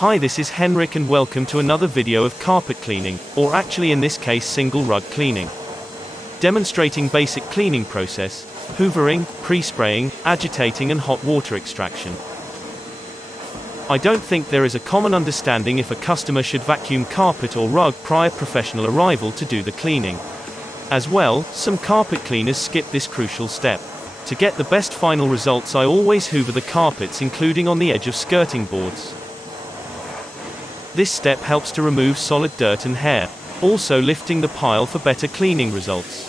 Hi, this is Henryk and welcome to another video of carpet cleaning, or actually in this case single rug cleaning. Demonstrating basic cleaning process, hoovering, pre-spraying, agitating and hot water extraction. I don't think there is a common understanding if a customer should vacuum carpet or rug prior professional arrival to do the cleaning. As well, some carpet cleaners skip this crucial step. To get the best final results, I always hoover the carpets, including on the edge of skirting boards. This step helps to remove solid dirt and hair, also lifting the pile for better cleaning results.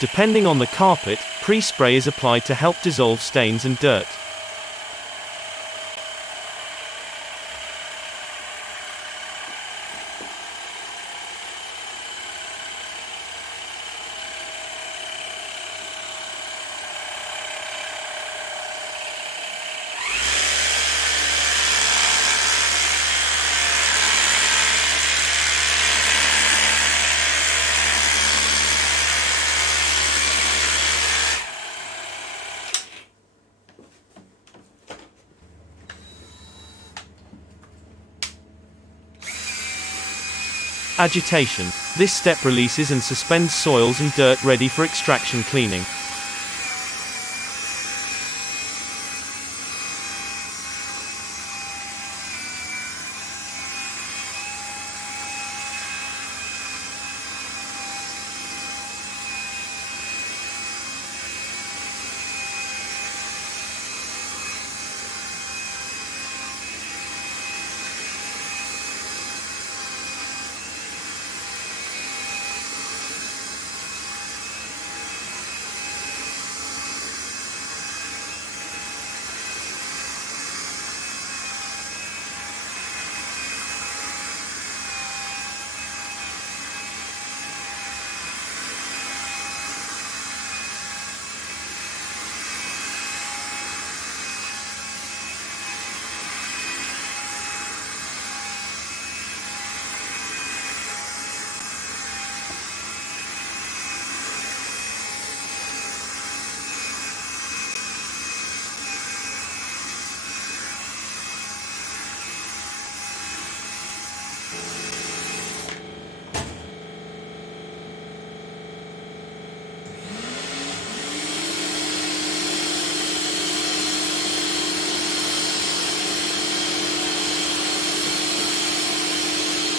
Depending on the carpet, pre-spray is applied to help dissolve stains and dirt. Agitation. This step releases and suspends soils and dirt ready for extraction cleaning.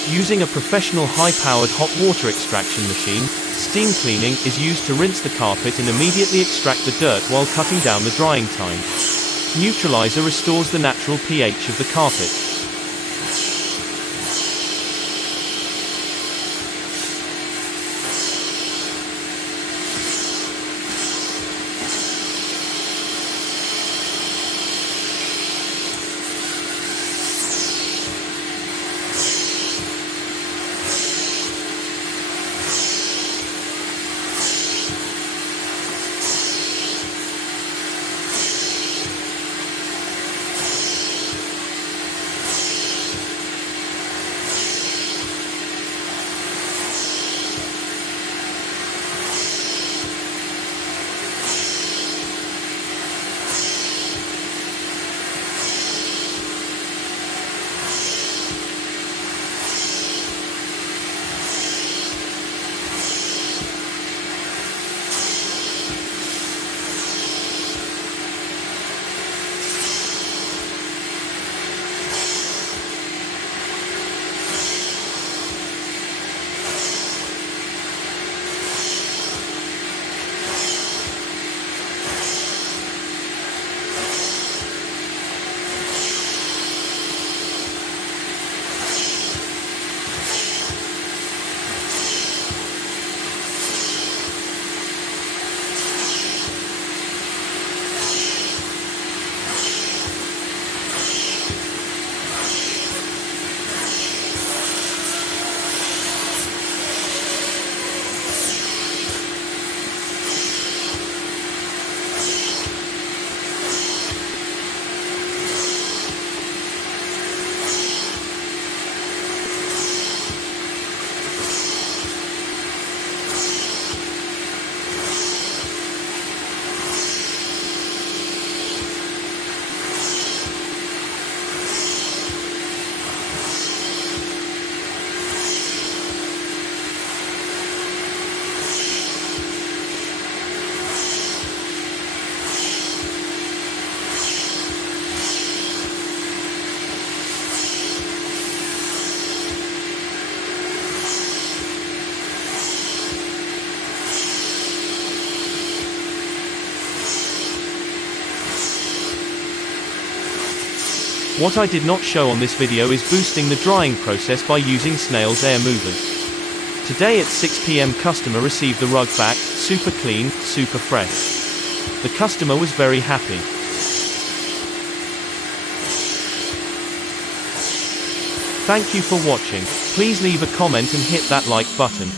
Using a professional high-powered hot water extraction machine, steam cleaning is used to rinse the carpet and immediately extract the dirt while cutting down the drying time. Neutralizer restores the natural pH of the carpet. What I did not show on this video is boosting the drying process by using Snail's air movers. Today at 6 p.m. customer received the rug back, super clean, super fresh. The customer was very happy. Thank you for watching. Please leave a comment and hit that like button.